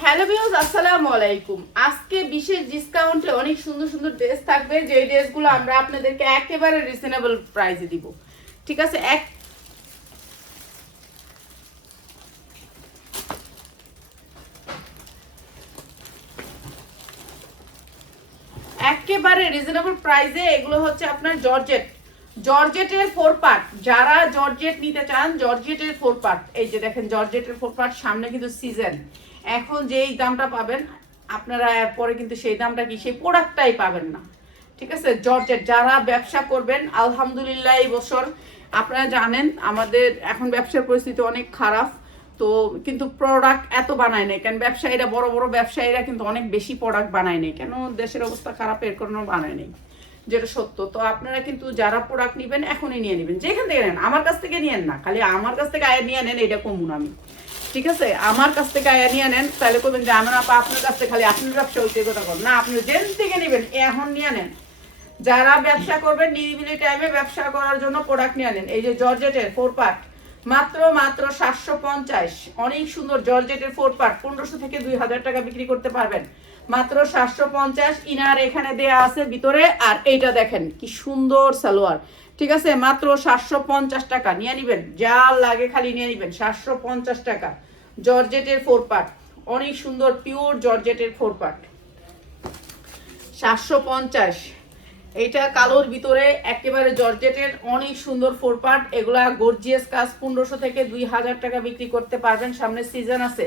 Hello views আসসালামু আলাইকুম আজকে বিশেষ ডিসকাউন্টে অনেক সুন্দর সুন্দর ড্রেস থাকবে যে ড্রেসগুলো আমরা আপনাদেরকে একেবারে রিজনেবল প্রাইসে দিব। ঠিক আছে? এক একেবারে রিজনেবল প্রাইসে এগুলো হচ্ছে আপনার জর্জেট জর্জেটের ফোর পার্ট যারা জর্জেট নিতে চান জর্জেটের ফোর পার্ট এই যে দেখেন জর্জেটের ফোর পার্ট সামনে কিন্তু সিজন এখন যেই দামটা পাবেন, আপনারা পরে কিন্তু সেই দামটা কি, সেই প্রোডাক্টটাই পাবেন না। ঠিক আছে? জর্জেট যারা ব্যবসা করবেন, আলহামদুলিল্লাহ এই বছর। আপনারা জানেন, আমাদের এখন ব্যবসার পরিস্থিতি অনেক খারাপ। তো কিন্তু প্রোডাক্ট এত বানায় নাই, কেন ব্যবসায়ীরা, বড় বড় ব্যবসায়ীরা কিন্তু অনেক বেশি প্রোডাক্ট বানায় নেই। কেন দেশের অবস্থা খারাপ, এর কারণে বানায় নেই। যেটা সত্য। তো আপনারা কিন্তু যারা প্রোডাক্ট নেবেন এখনই নিয়ে নেবেন। যেখান থেকে নেন, আমার কাছ থেকে নিয়েন না। খালি আমার কাছ থেকে আয়া নিয়ে নেন, এটা কমুন আমি। ঠিক আছে? আমার কাছ থেকে আয়া নিয়ে নেন, তাহলে করবেন যে, আমার আপা আপনার কাছ থেকে খালি আপনার ব্যবসা হইতে কথা করেন না, আপনি যেন থেকে নেবেন, এখন নিয়ে নেন। যারা ব্যবসা করবেন, নিরিবিলি টাইমে ব্যবসা করার জন্য প্রোডাক্ট নিয়ে নেন। এই যে জর্জেটের ফোর পার্ট মাত্র মাত্র সাতশো পঞ্চাশ। অনেক সুন্দর জর্জেটের ফোর পার্ট পনেরোশো থেকে দুই হাজার টাকা বিক্রি করতে পারবেন। মাত্র সাতশো পঞ্চাশ ইনার এখানে দেয়া আছে ভিতরে, আর এইটা দেখেন, কি সুন্দর সালোয়ার। ঠিক আছে, মাত্র সাতশো পঞ্চাশ টাকা, নিয়ে নিবেন, যা লাগে খালি নিয়ে নিবেন, সাতশো পঞ্চাশ টাকা। জর্জেটের ফোর পার্ট অনেক সুন্দর পিওর জর্জেটের ফোর পার্ট সাতশো পঞ্চাশ, এইটা কালোর ভিতরে, একেবারে জর্জেটের অনেক সুন্দর ফোর পার্ট এগুলা গর্জিয়াস কাজ, পনেরোশো থেকে দুই হাজার টাকা বিক্রি করতে পারবেন, সামনে সিজন আছে।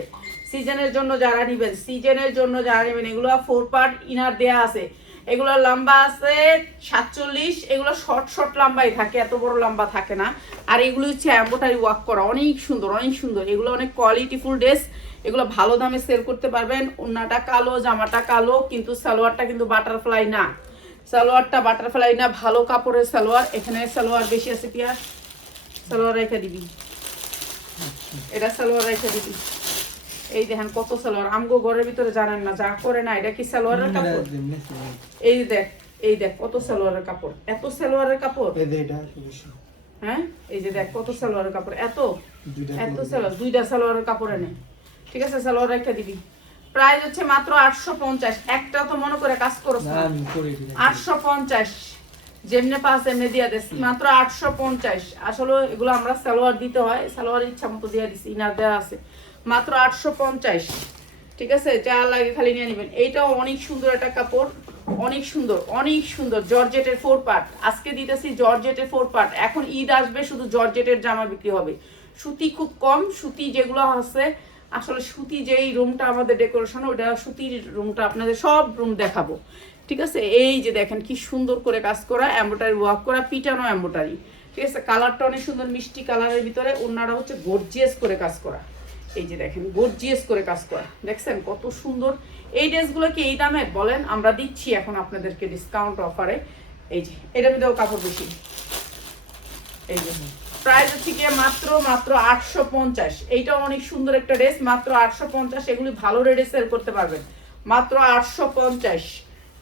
সিজনের জন্য যারা নেবেন সিজনের জন্য যারা নেবেন এগুলো ফোর পার্ট ইনার দেয়া আছে। এগুলো লম্বা আছে সাতচল্লিশ এগুলো শর্ট শর্ট লম্বাই থাকে এত বড় লম্বা থাকে না। আর এগুলো হচ্ছে এম্বোটারি ওয়ার্ক করা অনেক সুন্দর অনেক সুন্দর। এগুলো অনেক কোয়ালিটিফুল ড্রেস এগুলো ভালো দামে সেল করতে পারবেন। ওন্নাটা কালো জামাটা কালো কিন্তু সালোয়ারটা কিন্তু বাটারফ্লাই না। সালোয়ারটা বাটারফ্লাই না ভালো কাপড়ের সালোয়ার। এখানে সালোয়ার বেশি আছে পিয়াস। সালোয়ার রেখে দিবি। এটা সালোয়ার রেখে দিবি। এই দেখেন কত সালোয়ার। আমগো ঘরের ভিতরে জানেন না যা করে না এটা কি সালোয়ারের কাপড়? এই দেখ এই দেখ কত সালোয়ারের কাপড়। এত সালোয়ারের কাপড়? হ্যাঁ? এই যে দেখ কত সালোয়ারের কাপড়। এত? এত সালোয়ার দুইটা সালোয়ারের কাপড় এনে। ঠিক আছে সালোয়ার রেখে দিবি। প্রাইস হচ্ছে মাত্র আটশো পঞ্চাশ। একটা তো মনে করে কাজ করো আটশো পঞ্চাশ। যেমনে পাস এমনি দিয়ে দিস মাত্র আটশো পঞ্চাশ। আসলে এগুলো আমরা সালোয়ার দিতে হয় সালোয়ার ইচ্ছা মতো দিয়ে দিছি ইনার দেওয়া আছে। মাত্র আটশো পঞ্চাশ। ঠিক আছে? যা লাগে খালি নিয়ে নেবেন। এইটাও অনেক সুন্দর একটা কাপড়। অনেক সুন্দর অনেক সুন্দর। জর্জেটের ফোর পার্ট আজকে দিতেছি জর্জেটের ফোর পার্ট এখন ঈদ আসবে শুধু জর্জেটের জামা বিক্রি হবে। সুতি খুব কম সুতি যেগুলো আছে আসলে সুতি যেই রুমটা আমাদের ডেকোরেশন ওটা সুতির রুমটা আপনাদের সব রুম দেখাবো। ঠিক আছে? এই যে দেখেন কি সুন্দর করে কাজ করা এম্বোটারি ওয়ার্ক করা, পিটানো এম্বোটারি ঠিক আছে? কালারটা অনেক সুন্দর মিষ্টি কালারের ভিতরে অন্যরা হচ্ছে গর্জিয়াস করে কাজ করা। এই যে দেখেন গর্জিয়াস করে কাজ করা। দেখছেন কত সুন্দর? এই ড্রেসগুলো কি এই দামে? বলেন, আমরা দিচ্ছি এখন আপনাদেরকে ডিসকাউন্ট অফারে এই যে, এটার মধ্যেও কাপড় বেশি। এই যে প্রাইস হচ্ছে গিয়ে মাত্র মাত্র আটশো পঞ্চাশ। এইটা অনেক সুন্দর একটা ড্রেস মাত্র আটশো পঞ্চাশ। এগুলি ভালো রেটে সেল করতে পারবেন। মাত্র আটশো পঞ্চাশ।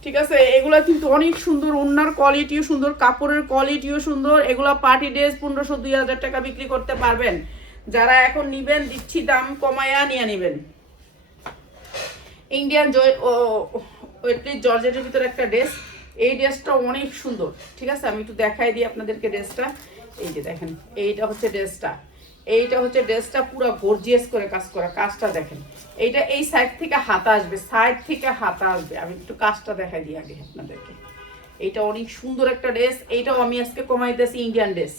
ঠিক আছে, এগুলো কিন্তু অনেক সুন্দর ওনার কোয়ালিটিও সুন্দর, কাপড়ের কোয়ালিটিও সুন্দর, এগুলো পার্টি ড্রেস পনেরোশো, দুই হাজার টাকা বিক্রি করতে পারবেন। যারা এখন নিবেন, দিচ্ছি দাম কমায়া নিয়ে নেবেন। ইন্ডিয়ান ওয়েটলি জর্জেটের ভিতরে একটা ড্রেস এই ড্রেসটা অনেক সুন্দর। ঠিক আছে, আমি একটু দেখাই দিই আপনাদেরকে ড্রেসটা এই যে দেখেন, এইটা হচ্ছে ড্রেসটা এইটা হচ্ছে ড্রেসটা পুরো গর্জিয়াস করে কাজ করা, কাজটা দেখেন। এইটা এই সাইড থেকে হাতা আসবে সাইড থেকে হাতা আসবে। আমি একটু কাজটা দেখাই দিই আগে আপনাদেরকে। এইটা অনেক সুন্দর একটা ড্রেস, এইটাও আমি আজকে কমাই দিয়েছি ইন্ডিয়ান ড্রেস।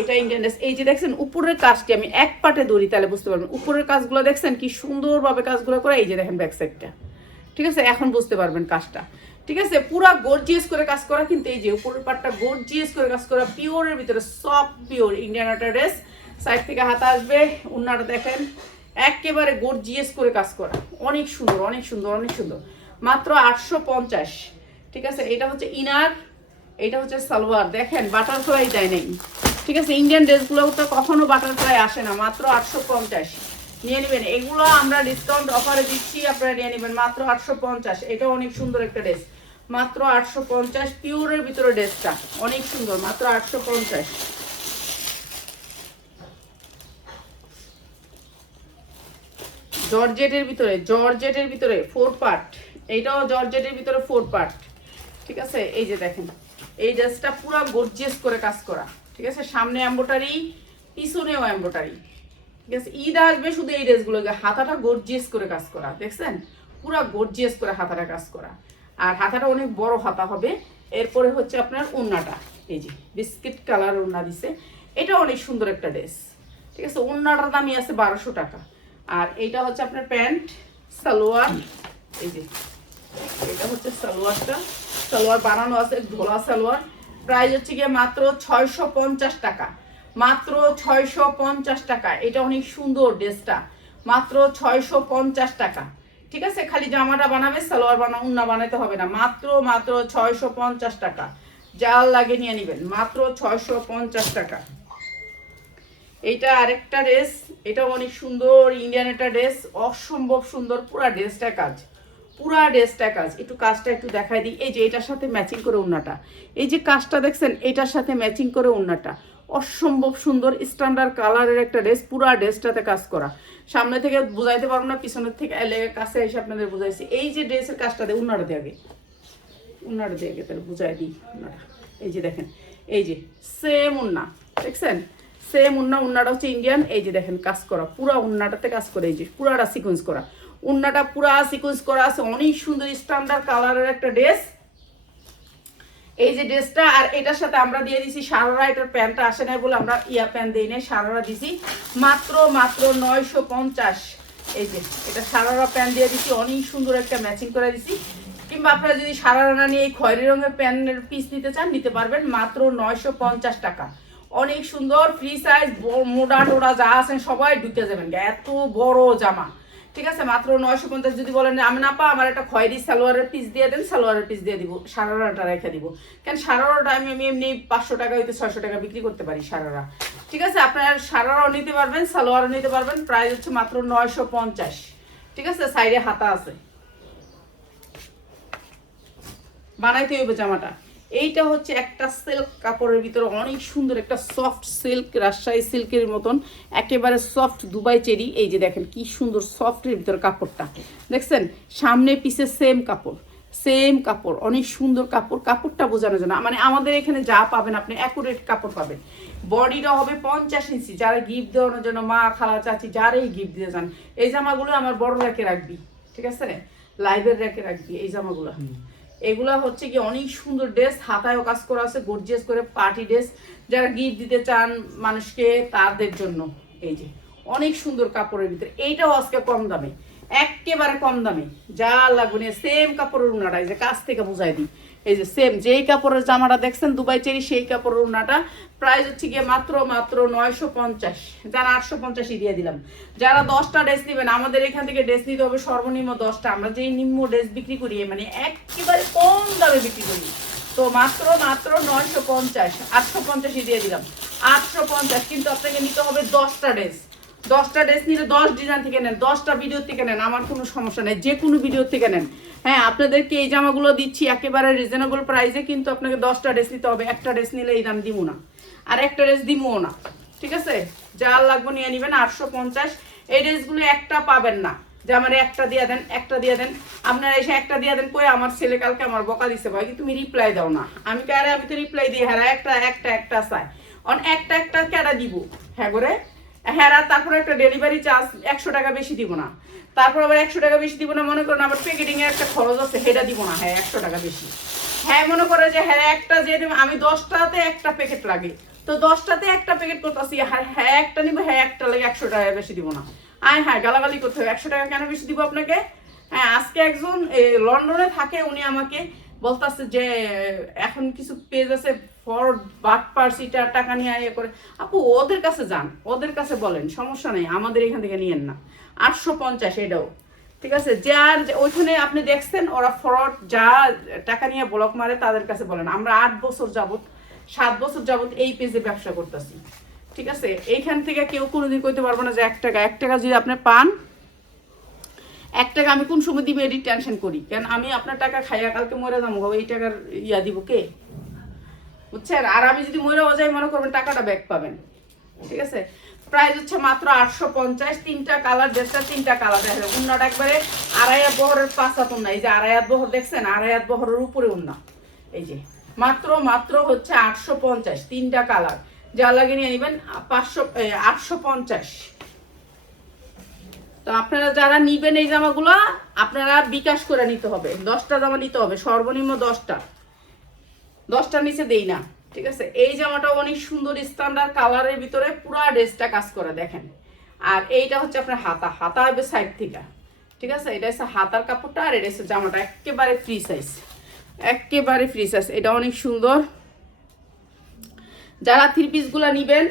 এটা ইন্ডিয়ান ড্রেস। এই যে দেখছেন, উপরের কাজটি আমি এক পাটে দড়ি তাহলে বুঝতে পারবেন। উপরের কাজগুলো দেখছেন কি সুন্দরভাবে কাজগুলো করে, এই যে দেখেন ব্যাক সাইডটা ঠিক আছে? এখন বুঝতে পারবেন কাজটা। ঠিক আছে? পুরা গর্জিয়াস করে কাজ করা, কিন্তু এই যে উপরের পাটটা গর্জিয়াস করে কাজ করা পিওরের ভিতরে সব পিওর ইন্ডিয়ান একটা ড্রেস সাইড থেকে হাতা আসবে, উন্নাটা দেখেন, একেবারে গর্জিয়াস করে কাজ করা। অনেক সুন্দর অনেক সুন্দর অনেক সুন্দর। মাত্র আটশো পঞ্চাশ, ঠিক আছে? এটা হচ্ছে ইনার, এটা হচ্ছে সালোয়ার। দেখেন বাটারফ্লাই দেয় নেই। ঠিক আছে? ইন্ডিয়ান ড্রেসগুলো তো কখনো বাটারফ্লাই আসে না। মাত্র আটশো পঞ্চাশ। নিয়ে নেবেন। এগুলো আমরা ডিসকাউন্ট অফারে দিচ্ছি, আপনারা নিয়ে নেবেন। মাত্র আটশো পঞ্চাশ। এটা অনেক সুন্দর একটা ড্রেস মাত্র আটশো পঞ্চাশ পিওরের ভিতরে ড্রেসটা অনেক সুন্দর, মাত্র আটশো পঞ্চাশ। জর্জেটের ভিতরে জর্জেটের ভিতরে ফোর পার্ট এইটাও জর্জেটের ভিতরে ফোর পার্ট ঠিক আছে? এই যে দেখেন, এই ড্রেসটা পুরো গর্জিয়াস করে কাজ করা, ঠিক আছে? সামনে এম্বোটারি পিছনেও এম্বোটারি ঠিক আছে? ঈদ আসবে শুধু এই ড্রেসগুলোকে হাতাটা গর্জিয়াস করে কাজ করা, দেখছেন? পুরা গর্জিয়াস করে হাতাটা কাজ করা। আর হাতাটা অনেক বড় হাতা হবে, এরপরে হচ্ছে আপনার ওন্নাটা, এই যে, বিস্কিট কালার ওন্না দিছে। এটা অনেক সুন্দর একটা ড্রেস ঠিক আছে? ওন্নাটার দামই আছে বারোশো টাকা। আর এইটা হচ্ছে আপনার প্যান্ট, সালোয়ার, এই যে, এটা হচ্ছে সালোয়ারটা। সালোয়ার বানানো আছে ধোলা সালোয়ার। প্রাইস হচ্ছে গিয়ে মাত্র ছয়শো পঞ্চাশ টাকা। মাত্র ছয়শো পঞ্চাশ টাকা। এটা অনেক সুন্দর ড্রেসটা। মাত্র ছয়শো পঞ্চাশ টাকা। ঠিক আছে? খালি জামাটা বানাবে, সালোয়ার বানা উন্না বানাতে হবে না। মাত্র মাত্র ছয়শো পঞ্চাশ টাকা। জাল লাগে নিয়ে নেবেন। মাত্র ছয়শো পঞ্চাশ টাকা। এইটা আরেকটা ড্রেস এটা অনেক সুন্দর ইন্ডিয়ান একটা ড্রেস, অসম্ভব সুন্দর, পুরা ড্রেসটা কাজ, পুরা ড্রেসটা কাজ। একটু কাজটা একটু দেখাই দিই। এই যে এটার সাথে ম্যাচিং করে ওন্নাটা এই যে কাজটা দেখছেন, এটার সাথে ম্যাচিং করে ওন্নাটা অসম্ভব সুন্দর স্ট্যান্ডার্ড কালারের একটা ড্রেস, পুরা ড্রেসটাতে কাজ করা। সামনে থেকে বুঝাইতে পারব না, পিছনের থেকে এলে কাছে এসে আপনাদের বুঝাইছি। এই যে ড্রেসের কাজটা দিয়ে উন্নাটা দিয়ে আগে। উন্নাটা দিয়ে আগে, তাহলে বুঝাই দিই উন্নাটা এই যে দেখেন, এই যে সেম উন্না দেখছেন? সেম উন্না, উন্নাটা হচ্ছে ইন্ডিয়ান এই যে দেখেন, কাজ করা, পুরা উন্নাটাতে কাজ করে, এই যে, পুরাটা সিকোয়েন্স করা। উন্নাটা পুরা সিকোয়েন্স করা আছে, অনেক সুন্দর স্ট্যান্ডার্ড কালারের একটা ড্রেস এই যে ড্রেসটা আর এটার সাথে আমরা দিয়ে দিছি সারারা এটার প্যান্টটা, আসে নাই বলে আমরা ইয়া প্যান্ট দিই নাই, সারারা দিছি। মাত্র মাত্র নয়শো পঞ্চাশ। এই যে, এটা সারারা প্যান্ট দিয়ে দিছি, অনেক সুন্দর একটা ম্যাচিং করে দিছি। কিংবা আপনারা যদি সারারা না নিয়ে এই খয়েরি রঙের প্যান্টের পিস নিতে চান, নিতে পারবেন মাত্র নয়শো পঞ্চাশ টাকা। অনেক সুন্দর ফ্রি সাইজ মোডা টোডা যা আছেন সবাই ঢুকে যাবেন। এত বড় জামা। ঠিক আছে, মাত্র নয়শো পঞ্চাশ যদি বলেন, আমি না পা, আমার একটা খয়েরি সালোয়ারের পিস দিয়ে দেন, সালোয়ারের পিস দিয়ে দিব, সারারাটা রেখে দিব। কেন সারারাটা আমি আমি এমনি পাঁচশো টাকা হইতে ছয়শো টাকা বিক্রি করতে পারি সারারা। ঠিক আছে, আপনার সারারাও নিতে পারবেন, সালোয়ারও নিতে পারবেন প্রাইস হচ্ছে মাত্র নয়শো পঞ্চাশ। ঠিক আছে সাইডে হাতা আছে। বানাইতে হইবে জামাটা। এইটা হচ্ছে একটা সিল্ক কাপড়ের ভিতরে অনেক সুন্দর একটা সফট সিল্ক রাজশাহী সিল্কের মতন, একেবারে সফট দুবাই চেরি। এই যে দেখেন কি সুন্দর সফটের ভিতরে কাপড়টা। দেখছেন? সামনে পিছে সেম কাপড় সেম কাপড়, অনেক সুন্দর কাপড়। কাপড়টা বোঝানো বোঝানোর জন্য মানে আমাদের এখানে যা পাবেন আপনি অ্যাকুরেট কাপড় পাবেন। বডিটা হবে পঞ্চাশ ইঞ্চি। যারা গিফট দেওয়ানোর জন্য মা, খালা, চাচি, যারাই গিফট দিতে চান, এই জামাগুলো আমার বড় রেখে রাখবি। ঠিক আছে? লাইভের রেখে রাখবি এই জামাগুলো। এগুলা হচ্ছে কি অনেক সুন্দর ড্রেস, হাতায়ও কাজ করা আছে গর্জিয়াস করে পার্টি ড্রেস যারা গিফট দিতে চান মানুষকে তাদের জন্য, এই যে, অনেক সুন্দর কাপড়ের ভিতরে। এইটাও আজকে কম দামে, একেবারে কম দামে। যা লাগবে সেম কাপড়ের উনাটা এই যে, কাছ থেকে বুঝাই দিই। এই যে সেম যেই কাপড়ের জামাটা দেখছেন, দুবাই চেরি, সেই কাপড়ের উনাটা। প্রাইস হচ্ছে গিয়ে মাত্র মাত্র নয়শো পঞ্চাশ। যারা আটশো পঞ্চাশই দিয়ে দিলাম। যারা দশটা ড্রেস নেবেন, আমাদের এখান থেকে ড্রেস নিতে হবে সর্বনিম্ন দশটা। আমরা যেই নিম্ন ড্রেস বিক্রি করি মানে একেবারে কম দামে বিক্রি করি। তো মাত্র মাত্র নয়শো পঞ্চাশ, আটশো পঞ্চাশই দিয়ে দিলাম। আটশো পঞ্চাশ, কিন্তু আপনাকে নিতে হবে দশটা ড্রেস দশটা ড্রেস নিলে দশ ডিজাইন থেকে নেন, দশটা ভিডিও থেকে নেন, আমার কোনো সমস্যা নেই, যে কোনো ভিডিও থেকে নেন। হ্যাঁ আপনাদেরকে এই জামাগুলো দিচ্ছি একেবারে রিজনেবল প্রাইসে কিন্তু আপনাকে দশটা ড্রেস নিতে হবে, একটা ড্রেস নিলে এই দাম দিব না। আর একটা ড্রেস দিবও না, ঠিক আছে? যা লাগবে নিয়ে নেবেন, আটশো পঞ্চাশ। এই ড্রেসগুলো একটা পাবেন না, যে আমার একটা দিয়ে দেন, একটা দিয়ে দেন। আপনারা এসে একটা দিয়ে দেন, কই আমার ছেলে কালকে আমার বকা দিছে, ভাই তুমি রিপ্লাই দাও না। আমি কে আরে আমি তো রিপ্লাই দিই হ্যাঁ একটা একটা একটা চাই। অন একটা একটা কেডা দিব? হ্যাঁ করে হ্যাঁ আর তারপরে একটা ডেলিভারি চার্জ একশো টাকা বেশি দিব না। তারপর আবার একশো টাকা বেশি দিব না, মনে করেন আবার প্যাকেটিং এর একটা খরচ আছে, সেটা দিব না। হ্যাঁ একশো টাকা বেশি। হ্যাঁ মনে করে যে হ্যাঁ একটা যে আমি দশটাতে একটা প্যাকেট লাগে। তো দশটাতে একটা প্যাকেট করতেছি হ্যাঁ হ্যাঁ একটা নিবো হ্যাঁ একটা লাগে একশো টাকা বেশি দিব না। আয় হ্যাঁ গালাগালি করতে হবে। একশো টাকা কেন বেশি দিব আপনাকে? হ্যাঁ আজকে একজন লন্ডনে থাকে, উনি আমাকে বলতেছে যে, এখন কিছু পেজ আছে ফর বাট পার্সিটা টাকা নিয়ে ইয়ে করে। আপু, ওদের কাছে যান, ওদের কাছে বলেন, সমস্যা নেই, আমাদের এখান থেকে নিয়েন না। আটশো পঞ্চাশ এটাও। ঠিক আছে? যার যে- ওইখানে আপনি দেখছেন, ওরা ফ্রড যা টাকা নিয়ে ব্লক মারে, তাদের কাছে বলেন। আমরা আট বছর যাবত সাত বছর যাবত এই পেজে ব্যবসা করতেছি। ঠিক আছে? এইখান থেকে কেউ কোনোদিন কইতে পারব না যে এক টাকা। এক টাকা যদি আপনি পান এক টাকা আমি কোন সময় দিবে এটি টেনশন করি? কেন আমি আপনার টাকা খাইয়া কালকে মরে যাব এই টাকার ইয়া দিব কে? বুঝছেন? আর আমি যদি মরে যাই, মনে করবেন টাকাটা ব্যাক পাবেন। ঠিক আছে? প্রাইস হচ্ছে মাত্র আটশো পঞ্চাশ, তিনটা কালার ড্রেসটা তিনটা কালার দেখেন, উন্নাটা একবারে আড়াই হাত বহরের পাঁচ উন্না। এই যে আড়াই হাত বহর দেখছেন আড়াই হাত বহরের উপরে উন্না। এই যে, মাত্র মাত্র হচ্ছে আটশো পঞ্চাশ, তিনটা কালার যা লাগে নিয়ে নেবেন, পাঁচশো আটশো পঞ্চাশ। তো আপনারা যারা নিবেন এই জামাগুলো, আপনারা বিকাশ করে নিতে হবে। দশটা জামা নিতে হবে, সর্বনিম্ন দশটা। দশটার নিচে দেই না, ঠিক আছে? এই জামাটা অনেক সুন্দর স্ট্যান্ডার্ড কালারের ভিতরে পুরো ড্রেসটা কাজ করে, দেখেন। আর এইটা হচ্ছে আপনার হাতা। হাতা হবে সাইড থেকে, ঠিক আছে? এটা হচ্ছে হাতার কাপড়টা আর এটা হচ্ছে জামাটা। একেবারে ফ্রি সাইজ একেবারে ফ্রি সাইজ এটা অনেক সুন্দর। যারা থ্রি পিসগুলো নিবেন,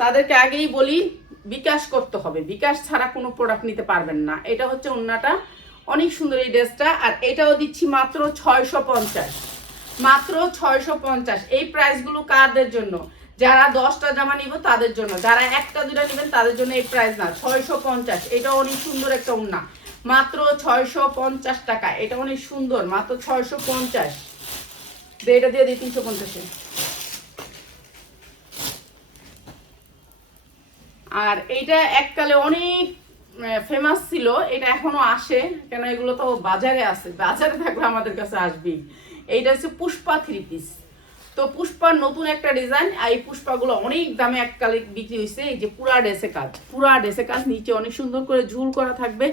তাদেরকে আগেই বলি বিকাশ করতে হবে। বিকাশ ছাড়া কোনো প্রোডাক্ট নিতে পারবেন না। এটা হচ্ছে অন্যটা অনেক সুন্দর এই ড্রেসটা। আর এটাও দিচ্ছি মাত্র ছয়শো পঞ্চাশ। মাত্র ছয়শো পঞ্চাশ। এই প্রাইসগুলো কারদের জন্য? যারা দশটা জামা নিব তাদের জন্য। যারা একটা, দুটা নেবেন তাদের জন্য এই প্রাইস না। ছয়শো পঞ্চাশ। এটা অনেক সুন্দর একটা উন্না মাত্র ছয়শো পঞ্চাশ টাকা। এটা অনেক সুন্দর। মাত্র ছয়শো পঞ্চাশ। এটা দিয়ে দিই তিনশো পঞ্চাশে। আর এইটা এককালে অনেক ফেমাস ছিল, এটা এখনও আসে, কেন এগুলো তো বাজারে আছে, বাজারে থাকলে আমাদের কাছে আসবেই। এইটা হচ্ছে পুষ্পা থ্রি পিস তো পুষ্পার নতুন একটা ডিজাইন আর এই পুষ্পাগুলো অনেক দামে এককালে বিক্রি হয়েছে, এই যে পুরা ড্রেসে কাজ, পুরা ড্রেসে কাজ, নিচে অনেক সুন্দর করে ঝুল করা থাকবে,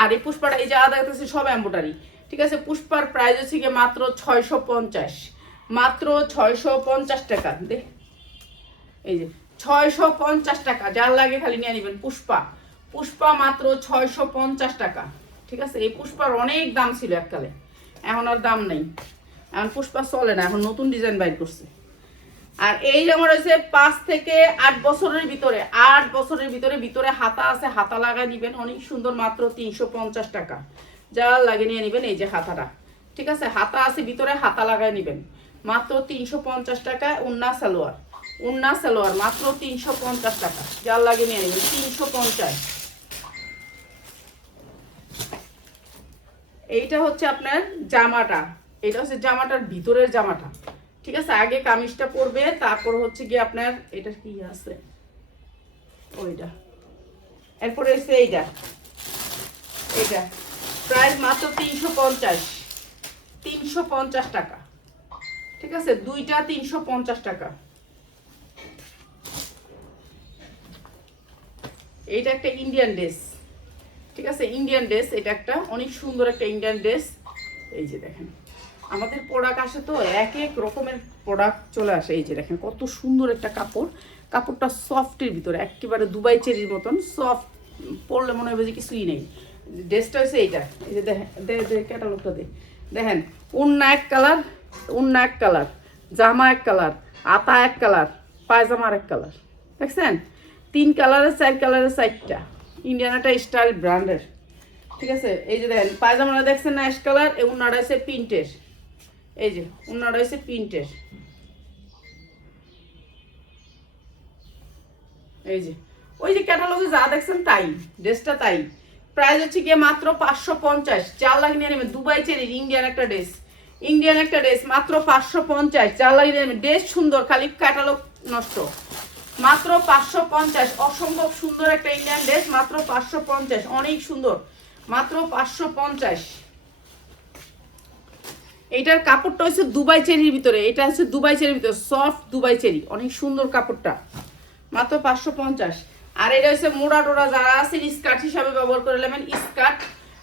আর এই পুষ্পাটা এই যে আদা দেখতেছে সব এম্বোটারি ঠিক আছে, পুষ্পার প্রাইস হচ্ছে গিয়ে মাত্র ছয়শো পঞ্চাশ, মাত্র ছয়শো পঞ্চাশ টাকা, দে। এই যে ছয়শো পঞ্চাশ টাকা। যার লাগে খালি নিয়ে নেবেন পুষ্পা। পুষ্পা মাত্র ছয়শো পঞ্চাশ টাকা। ঠিক আছে? এই পুষ্পার অনেক দাম ছিল এককালে। এখন আর দাম নেই। এখন পুষ্পা চলে না, এখন নতুন ডিজাইন বাইর করছে। আর এই যেমন রয়েছে পাঁচ থেকে আট বছরের ভিতরে, আট বছরের ভিতরে ভিতরে হাতা আছে, হাতা লাগাই নিবেন অনেক সুন্দর মাত্র তিনশো পঞ্চাশ টাকা। যা লাগিয়ে নিয়ে নেবেন এই যে হাতাটা। ঠিক আছে? হাতা আছে, ভিতরে হাতা লাগাই নিবেন। মাত্র তিনশো পঞ্চাশ টাকা উন্না সালোয়ার। উন্না সালোয়ার, মাত্র তিনশো পঞ্চাশ টাকা। যার লাগে নিয়ে নেবেন তিনশো পঞ্চাশ। এইটা হচ্ছে আপনার জামাটা। এটা হচ্ছে জামাটার ভিতরের জামাটা। ঠিক আছে, আগে কামিজটা পরবে, তারপর হচ্ছে গিয়ে আপনার, এটা কি আছে? ওইটা। এরপরে এসে এইটা। এইটা। প্রাইস মাত্র তিনশো পঞ্চাশ। তিনশো পঞ্চাশ টাকা। ঠিক আছে, দুইটা তিনশো পঞ্চাশ টাকা। এইটা একটা ইন্ডিয়ান ড্রেস ঠিক আছে? ইন্ডিয়ান ড্রেস এটা একটা অনেক সুন্দর একটা ইন্ডিয়ান ড্রেস এই যে দেখেন, আমাদের প্রোডাক্ট আসে তো, এক এক রকমের প্রোডাক্ট চলে আসে। এই যে দেখেন, কত সুন্দর একটা কাপড়। কাপড়টা সফটের ভিতরে, একেবারে দুবাই চেরির মতন সফট পরলে মনে হবে যে কিছুই নেই। ড্রেসটা হচ্ছে এইটা। এই যে দেখেন ক্যাটালগটা দে দেখেন উন্না এক কালার উন্না এক কালার, জামা এক কালার, আতা এক কালার পায়জামার এক কালার। দেখছেন? তিন কালারের, চার কালারের চারটা। ইন্ডিয়ানাটা স্টাইল ব্র্যান্ডের। ঠিক আছে? এই যে দেখেন, পায়জামাটা দেখছেন না, অ্যাশ কালার, এই উন্নাটা হচ্ছে প্রিন্টের। এই যে উন্নাটা হচ্ছে প্রিন্টের। এই যে, ওই যে ক্যাটালগে যা দেখছেন তাই, ড্রেসটা তাই। প্রাইস হচ্ছে গিয়ে মাত্র পাঁচশো পঞ্চাশ। চার লাখ নিয়ে নেবেন দুবাই চেরি ইন্ডিয়ান একটা ড্রেস। ইন্ডিয়ান একটা ড্রেস, মাত্র পাঁচশো পঞ্চাশ। চার লাখ নিয়ে নেবেন ড্রেস সুন্দর, খালি ক্যাটালগ নষ্ট। মাত্র পাঁচশো পঞ্চাশ। অসম্ভব সুন্দর একটা ইন্ডিয়ান ড্রেস মাত্র পাঁচশো পঞ্চাশ। অনেক সুন্দর। মাত্র পাঁচশো পঞ্চাশ। এইটার কাপড়টা হচ্ছে দুবাই চেরির ভিতরে। এটা হচ্ছে দুবাই চেরির ভিতরে। Soft Dubai cherry. অনেক সুন্দর কাপড়টা। মাত্র পাঁচশো পঞ্চাশ। আর এটা হচ্ছে মোড়া টোড়া। যারা আছে স্কার্ট হিসাবে ব্যবহার করে নেবেন, স্কার্ট।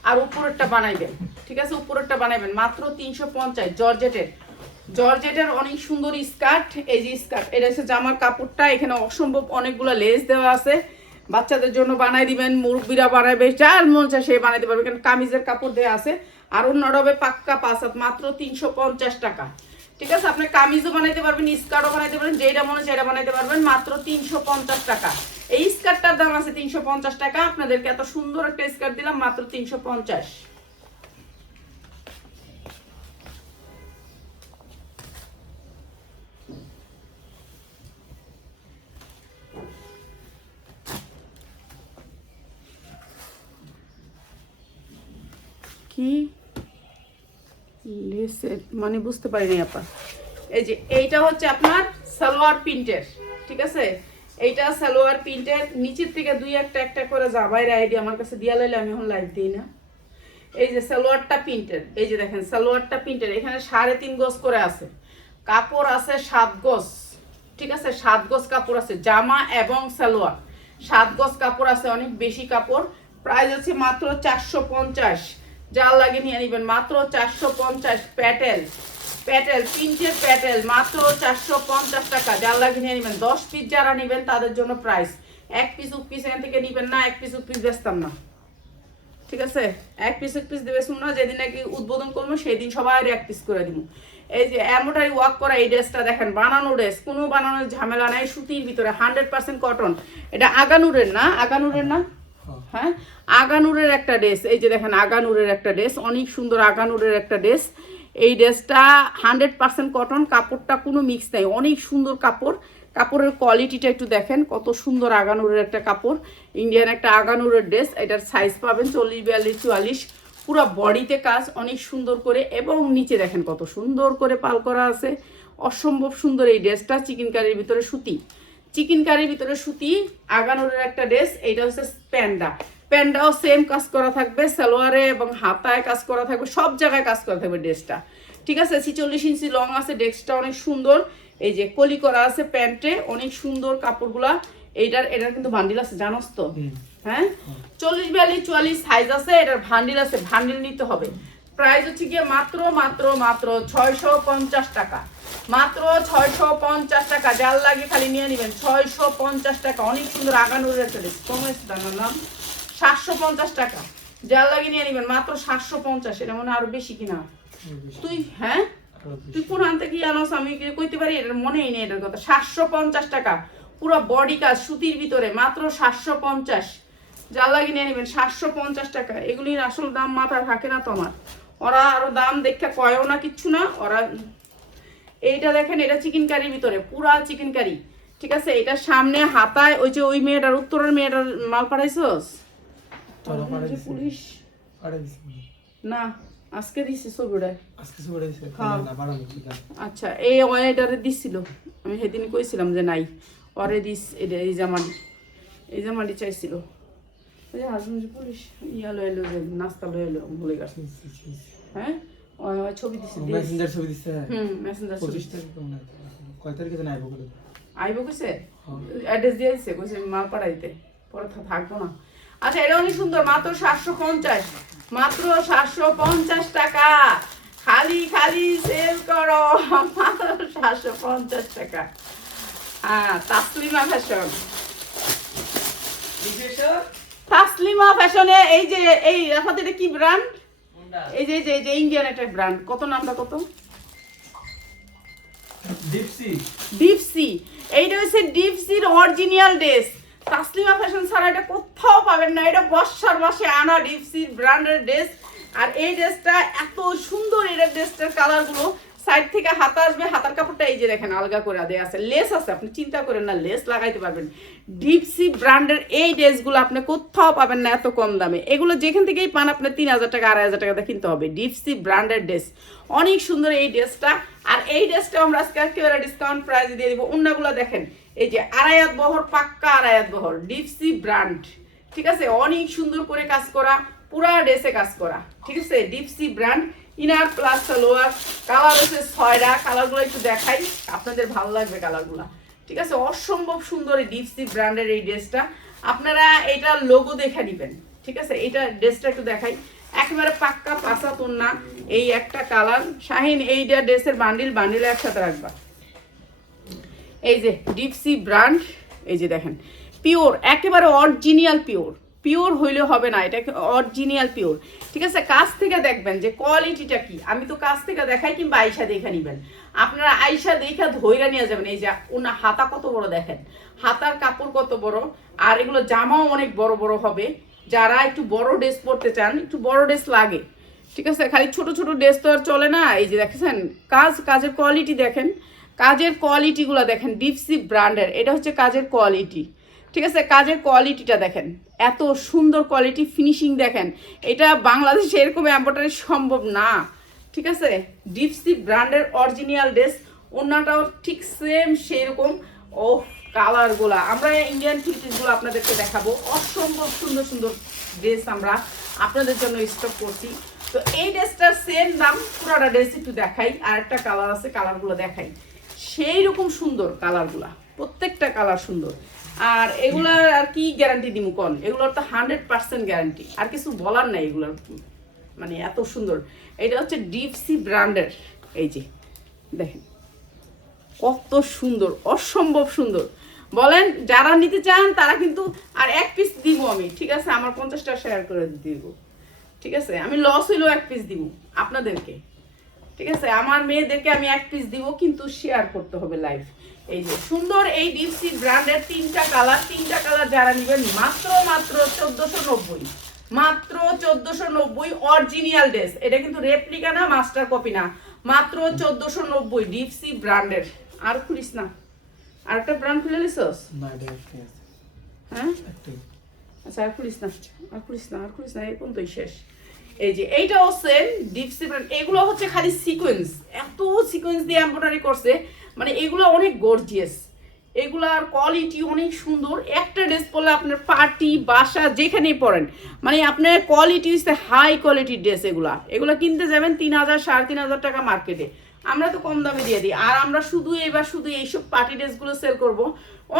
আর উপরেরটা বানাইবেন। ঠিক আছে? উপরেরটা বানাইবেন। মাত্র তিনশো পঞ্চাশ। জর্জেটের। জর্জেটের অনেক সুন্দর স্কার্ট, এই যে স্কার্ট, এটা হচ্ছে জামার কাপড়টা, এখানে অসম্ভব অনেকগুলো লেস দেওয়া আছে। বাচ্চাদের জন্য বানাই দিবেন, মুরব্বীরা বানাবে যার মন চায় সে বানাইতে পারবে। কারণ কামিজের কাপড় দেওয়া আছে, আর অন্যটা পাক্কা পাঁচ মাত্র তিনশো পঞ্চাশ টাকা। ঠিক আছে, আপনি কামিজও বানাইতে পারবেন, স্কার্টও বানাইতে পারবেন যেটা মনে হয় বানাইতে পারবেন, মাত্র তিনশো পঞ্চাশ টাকা। এই স্কার্টটার দাম আছে তিনশো পঞ্চাশ টাকা। আপনাদেরকে এত সুন্দর একটা স্কার্ট দিলাম, মাত্র তিনশো পঞ্চাশ। কি লেসের মানে বুঝতে পারিনি আপা। এই যে, এইটা হচ্ছে আপনার সালোয়ার প্রিন্টের, ঠিক আছে? এইটা সালোয়ার প্রিন্টের, নিচের থেকে দুই একটা একটা করে যা বাইরে আইডি আমার কাছে দিয়া লাইলে আমি এখন লাইভ দিই না। এই যে সালোয়ারটা প্রিন্টের, এই যে দেখেন সালোয়ারটা প্রিন্টের, এখানে সাড়ে তিন গজ করে আছে। কাপড় আছে সাত গজ, ঠিক আছে? সাত গজ কাপড় আছে, জামা এবং সালোয়ার। সাত গজ কাপড় আছে, অনেক বেশি কাপড়। প্রাইস আছে মাত্র চারশো পঞ্চাশ। যার লাগে নিয়ে নেবেন মাত্র চারশো পঞ্চাশ প্যাটেল। প্যাটেল প্রিন্টের প্যাটেল, মাত্র চারশো পঞ্চাশ টাকা। যার লাগে নিয়ে নেবেন দশ পিস যারা নেবেন তাদের জন্য প্রাইস এক পিস উপ পিস এখান থেকে নেবেন না, এক পিস উক পিস বেচতাম না। ঠিক আছে? এক পিস এক পিস দেবে শুনো যেদিন নাকি উদ্বোধন করব সেই দিন সবাই এক পিস করে দিব। এই যে এমব্রয়ডারি ওয়ার্ক করা এই ড্রেসটা দেখেন, বানানো ড্রেস, কোনো বানানোর ঝামেলা নাই, সুতির ভিতরে হান্ড্রেড পার্সেন্ট কটন এটা আগানুরের না? আগানুরের না? হ্যাঁ? আগানুরের একটা ড্রেস, এই যে দেখেন আগানুরের একটা ড্রেস, অনেক সুন্দর আগানুরের একটা ড্রেস। এই ড্রেসটা হান্ড্রেড পার্সেন্ট কটন, কাপড়টা কোনো মিক্স নাই, অনেক সুন্দর কাপড়। কাপড়ের কোয়ালিটিটা একটু দেখেন, কত সুন্দর আগানুরের একটা কাপড়। ইন্ডিয়ান একটা আগানুরের ড্রেস, এটার সাইজ পাবেন চল্লিশ, বিয়াল্লিশ, চুয়াল্লিশ। পুরো বডিতে কাজ, অনেক সুন্দর করে, এবং নিচে দেখেন কত সুন্দর করে পাল করা আছে। অসম্ভব সুন্দর এই ড্রেসটা, চিকেন কারির ভিতরে সুতি। চিকেন কারির ভিতরে সুতি আগানোরের একটা ড্রেস এইটা হচ্ছে প্যান্ডা। প্যান্ডাও সেম কাজ করা থাকবে সালোয়ারে এবং হাতায় কাজ করা থাকবে সব জায়গায় কাজ করা থাকবে ড্রেসটা ঠিক আছে ছিচল্লিশ ইঞ্চি লং আছে ড্রেসটা অনেক সুন্দর। এই যে কলি করা আছে প্যান্টে অনেক সুন্দর কাপড়গুলা। এইটার এটার কিন্তু বান্ডিল আছে জানোস তো? হ্যাঁ? চল্লিশ বিয়াল্লিশ চুয়াল্লিশ সাইজ আছে এটার ভান্ডিল আছে ভান্ডিল নিতে হবে। প্রাইস হচ্ছে গিয়ে মাত্র মাত্র মাত্র ছয়শো পঞ্চাশ টাকা। মাত্র ছয়শো পঞ্চাশ টাকা। যার লাগে খালি নিয়ে নেবেন। ছয়শো পঞ্চাশ টাকা। অনেক সুন্দর একটা ড্রেস কমেছে নাম? সাতশো পঞ্চাশ টাকা। যার লাগে নিয়ে নেবেন। মাত্র সাতশো পঞ্চাশ। এটা মনে আরও বেশি কিনা? তুই হ্যাঁ? তুই কোন আনতে কি জানোস আমি কইতে পারি, এটার মনেই নেই এটার কথা। সাতশো পঞ্চাশ টাকা। পুরো বডি কাজ, সুতির ভিতরে। মাত্র সাতশো পঞ্চাশ। যার লাগে নিয়ে নেবেন সাতশো পঞ্চাশ টাকা। এগুলির আসল দাম মাথায় থাকে না তোমার। ওরা আরও দাম দেখে কয়ও না কিচ্ছু না ওরা এইটা দেখেন এটা চিকেন কারির ভিতরে পুরা চিকেন কারি ঠিক আছে? এটা সামনে হাতায় ওই যে ওই মেয়েটার উত্তরের মেয়েটার মাল পাঠাইছস? পুলিশ। না আজকে দিছে ছবিটা আজকে সুপার দিছে। আচ্ছা এই ওয়াইটারে দিছিল। আমি সেদিন কইছিলাম যে নাই। ওরে দিস এটা এই জামাটি এই জামাটি চাইছিল। ওই হাজবেন্ড পুলিশ ইয়া লয়ে এলো যে নাস্তা লয়ে এলো ভুলে গেছে হ্যাঁ ছবি দিছে। মেসেঞ্জার ছবি দিছে হুম মেসেঞ্জার ছবি? কয় তারিখে জানি আইবো করে আইব কইছে। অ্যাড্রেস দিয়ে দিছে কইছে মাল পাঠাইতে পরে থাকব না আচ্ছা এটা অনেক সুন্দর মাত্র সাতশো পঞ্চাশ মাত্র সাতশো পঞ্চাশ টাকা খালি খালি সেল করো মাত্র সাতশো পঞ্চাশ টাকা হ্যাঁ তাসলিমা ফ্যাশন তাসলিমা ফ্যাশনে এই যে এই রাফাত এটা কি ব্র্যান্ড এই যে এই যে এই যে ইন্ডিয়ান একটা ব্র্যান্ড কত নামটা কত? দীপসি ডিপসি এইটা হচ্ছে ডিপসির অরিজিনাল ড্রেস তাসলিমা ফ্যাশন ছাড়া এটা কোথাও পাবেন না। এটা বর্ষার মাসে আনা ডিপসির ব্র্যান্ডের ড্রেস আর এই ড্রেসটা এত সুন্দর এটা ড্রেসটার কালারগুলো সাইড থেকে হাতা আসবে, হাতার কাপড়টা এই যে দেখেন, আলগা করে দেওয়া আছে। লেস আছে, আপনি চিন্তা করেন না লেস লাগাইতে পারবেন। ডিপসি ব্র্যান্ডের এই ড্রেসগুলো আপনি কোথাও পাবেন না এত কম দামে। এগুলো যেখান থেকেই পান আপনার তিন হাজার টাকা, আড়াই হাজার টাকাতে কিনতে হবে। ডিপসি ব্র্যান্ডের ড্রেস অনেক সুন্দর এই ড্রেসটা। আর এই ড্রেসটা আমরা আজকে একেবারে ডিসকাউন্ট প্রাইসে দিয়ে দিব। অন্যগুলো দেখেন, এই যে আড়াইয়াত বহর, পাক্কা আড়াইয়াত বহর। ডিপসি ব্র্যান্ড ঠিক আছে? অনেক সুন্দর করে কাজ করা, পুরা ড্রেসে কাজ করা। ঠিক আছে? Dipsi brand inner plus salwar colour হচ্ছে ছয়টা কালারগুলো একটু দেখাই, আপনাদের ভালো লাগবে কালারগুলো ঠিক আছে, অসম্ভব সুন্দর এই ডিপসি ব্র্যান্ডের এই ড্রেসটা। আপনারা এটা লোগো দেখে নেবেন, ঠিক আছে? এটা ড্রেসটা একটু দেখাই। একেবারে পাক্কা পাসাতুন না, এই একটা কালার শাহিন, এইটা ড্রেসের বান্ডিল বান্ডিল একসাথে রাখবা। এই যে ডিপসি ব্র্যান্ড এই যে দেখেন। পিওর একেবারে অরিজিনাল পিওর পিওর হইলে হবে না এটা অরিজিনাল পিওর ঠিক আছে? কাছ থেকে দেখবেন যে কোয়ালিটিটা কি। আমি তো কাছ থেকে দেখাই কিংবা আইসা দেখে নিবেন। আপনারা আইসা দেখা ধৈরা নিয়ে যাবেন, এই যে ওনার হাতা কত বড় দেখেন। হাতার কাপড় কত বড়, আর এগুলো জামাও অনেক বড় বড় হবে। যারা একটু বড় ড্রেস পরতে চান, একটু বড় ড্রেস লাগে। ঠিক আছে? খালি ছোট ছোট ড্রেস তো আর চলে না। এই যে দেখেছেন? কাজ, কাজের কোয়ালিটি দেখেন। কাজের কোয়ালিটিগুলো দেখেন ডিপসি ব্র্যান্ডের এটা হচ্ছে কাজের কোয়ালিটি ঠিক আছে, কাজের কোয়ালিটিটা দেখেন। এত সুন্দর কোয়ালিটি ফিনিশিং দেখেন। এটা বাংলাদেশে এরকম এম্বয়ডারি সম্ভব না। ঠিক আছে? ডিপসি ব্র্যান্ডের অরিজিনাল ড্রেস অন্যটাও ঠিক সেম সেরকম। ও কালারগুলা আমরা ইন্ডিয়ানগুলো আপনাদেরকে দেখাবো। অসম্ভব সুন্দর সুন্দর ড্রেস আমরা আপনাদের জন্য স্টক করছি। তো এই ড্রেসটার সেম দাম, পুরোটা ড্রেস একটু দেখাই। আর একটা কালার আছে কালারগুলো দেখাই। সেই রকম সুন্দর কালারগুলা প্রত্যেকটা কালার সুন্দর। আর এগুলার আর কি গ্যারান্টি দিব কন? এগুলোর তো হান্ড্রেড পার্সেন্ট গ্যারান্টি আর কিছু বলার নাই এগুলোর মানে এত সুন্দর। এটা হচ্ছে ডিপসি ব্র্যান্ডের এই যে, দেখেন, কত সুন্দর, অসম্ভব সুন্দর। বলেন, যারা নিতে চান, তারা কিন্তু আর এক পিস দিব আমি, ঠিক আছে? আমার পঞ্চাশটা শেয়ার করে দিব। ঠিক আছে? আমি লস হইলেও এক পিস দিব আপনাদেরকে। ঠিক আছে? আমার মেয়েদেরকে আমি এক পিস দিব, কিন্তু শেয়ার করতে হবে লাইভ এই যে সুন্দর এই ডিপসি ব্র্যান্ডের তিনটা কালার তিনটা কালার যারা নেবেন মাত্র মাত্র চোদ্দশো নব্বই মাত্র চোদ্দশো নব্বই অরিজিনাল ড্রেস এটা কিন্তু রেপ্লিকা না মাস্টার কপি না। মাত্র চোদ্দশো নব্বই ডিপসি ব্র্যান্ডের আর খুলিস না। আর একটা ব্র্যান্ড খুলে নিছস? হ্যাঁ? আচ্ছা আর খুলিস না। আর খুলিস না আর খুলিস না এই পর্যন্তই শেষ। এই যে এইটাও সেম ডিপসি ব্র্যান্ড এগুলো হচ্ছে খালি সিকোয়েন্স এত সিকোয়েন্স দিয়ে এমব্রয়ডারি করছে। মানে এগুলো অনেক গর্জিয়াস এগুলার কোয়ালিটি অনেক সুন্দর। একটা ড্রেস পরলে আপনার পার্টি বাসা, যেখানেই পরেন মানে আপনার কোয়ালিটি হচ্ছে হাই কোয়ালিটির ড্রেস এগুলা। এগুলো কিনতে যাবেন তিন হাজার, সাড়ে তিন হাজার টাকা মার্কেটে আমরা তো কম দামে দিয়ে দিই। আর আমরা শুধু এবার শুধু এইসব পার্টি ড্রেসগুলো সেল করব।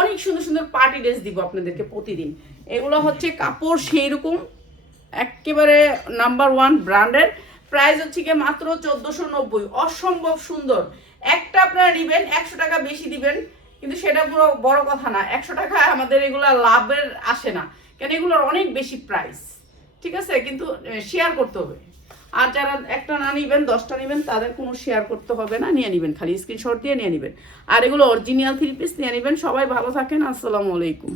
অনেক সুন্দর সুন্দর পার্টি ড্রেস দিব আপনাদেরকে প্রতিদিন। এগুলো হচ্ছে কাপড় সেই রকম একেবারে নাম্বার ওয়ান ব্র্যান্ডের প্রাইস হচ্ছে গিয়ে মাত্র চোদ্দোশো নব্বই। অসম্ভব সুন্দর। একটা আপনারা নেবেন, একশো টাকা বেশি দিবেন, কিন্তু সেটা পুরো বড় কথা না। একশো টাকা আমাদের এগুলা লাভের আসে না, কেন এগুলোর অনেক বেশি প্রাইস ঠিক আছে? কিন্তু শেয়ার করতে হবে। আর যারা একটা না নিবেন, দশটা নেবেন, তাদের কোনো শেয়ার করতে হবে না, নিয়ে নেবেন খালি। স্ক্রিনশট দিয়ে নিয়ে নেবেন। আর এগুলো অরিজিনাল থ্রি পিস নিয়ে নেবেন। সবাই ভালো থাকেন, আসসালামু আলাইকুম।